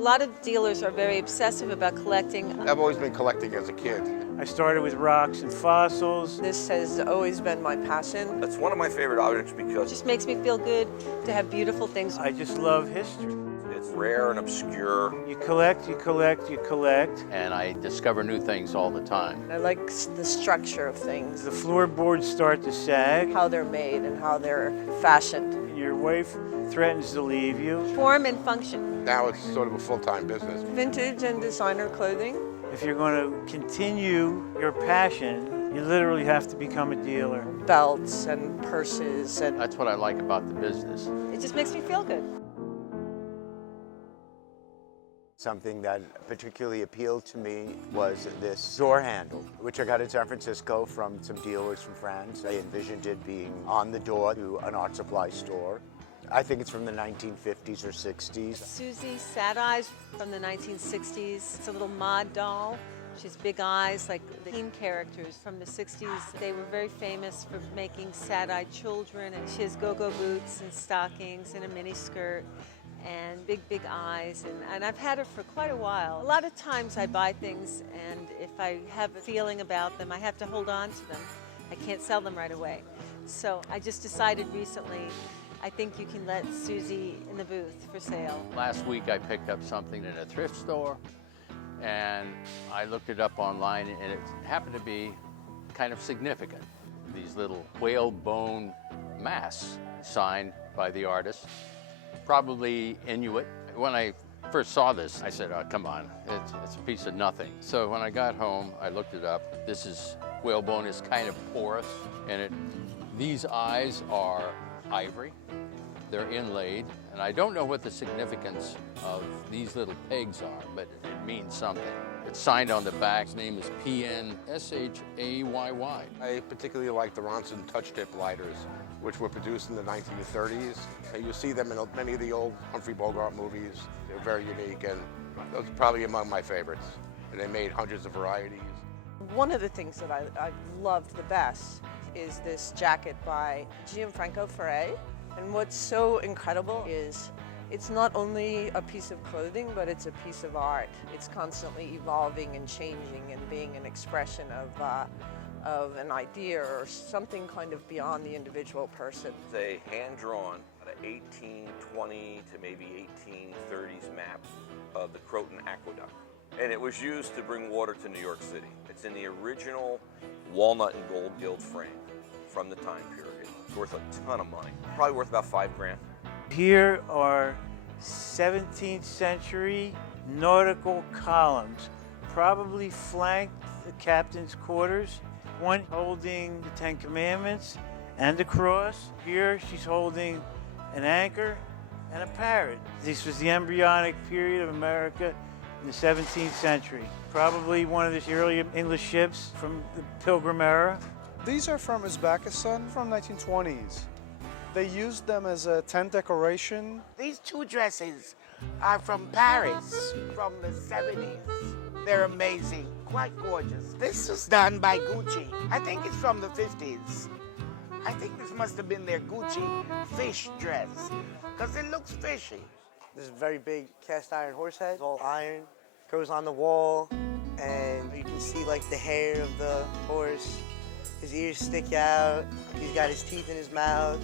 A lot of dealers are very obsessive about collecting. I've always been collecting as a kid. I started with rocks and fossils. This has always been my passion. It's one of my favorite objects It because just makes me feel good to have beautiful things. I just love history. it's rare and obscure. You collect, you collect, you collect. And I discover new things all the time. I like the structure of things, The floorboards start to sag. how they're made and how they're fashioned. Your wife threatens to leave you. Form and function. Now it's sort of a full-time business. Vintage and designer clothing. If you're going to continue your passion, you literally have to become a dealer. Belts and purses and That's what I like about the business. It just makes me feel good. Something that particularly appealed to me was this door handle, which I got in San Francisco from some dealers from France. I envisioned it being on the door to an art supply store. I think it's from the 1950s or 60s. Susie Sad Eyes from the 1960s. It's a little mod doll. She has big eyes like the teen characters from the 60s. They were very famous for making sad-eyed children. And she has go-go boots and stockings and a mini skirt and big, big eyes. And I've had her for quite a while. A lot of times I buy things, and if I have a feeling about them, I have to hold on to them. I can't sell them right away. So I just decided recently, I think you can let Susie in the booth for sale. Last week I picked up something in a thrift store and I looked it up online and it happened to be kind of significant. These little whalebone masks signed by the artist, probably Inuit. When I first saw this, I said, oh, come on, it's a piece of nothing. So when I got home, I looked it up. This is, whalebone is kind of porous, and these eyes are ivory. They're inlaid, and I don't know what the significance of these little pegs are, but it means something. It's signed on the back. His name is P-N-S-H-A-Y-Y. I particularly like the Ronson touch tip lighters, which were produced in the 1930s. And you see them in many of the old Humphrey Bogart movies. They're very unique, and those are probably among my favorites. And they made hundreds of varieties. One of the things that I loved the best is this jacket by Gianfranco Ferré. And what's so incredible is it's not only a piece of clothing, but it's a piece of art. It's constantly evolving and changing and being an expression of an idea or something kind of beyond the individual person. It's a hand-drawn 1820 to maybe 1830s map of the Croton Aqueduct. And it was used to bring water to New York City. It's in the original walnut and gold gilt frame from the time period. It's worth a ton of money. Probably worth about $5 grand. Here are 17th century nautical columns, probably flanked the captain's quarters. One holding the Ten Commandments and the cross. Here she's holding an anchor and a parrot. This was the embryonic period of America in the 17th century. Probably one of the early English ships from the Pilgrim era. These are from Uzbekistan from 1920s. They used them as a tent decoration. These two dresses are from Paris from the 70s. They're amazing, quite gorgeous. This was done by Gucci. I think it's from the 50s. I think this must have been their Gucci fish dress, because it looks fishy. This is a very big cast iron horse head. It's all iron, goes on the wall, and you can see like the hair of the horse. His ears stick out. He's got his teeth in his mouth.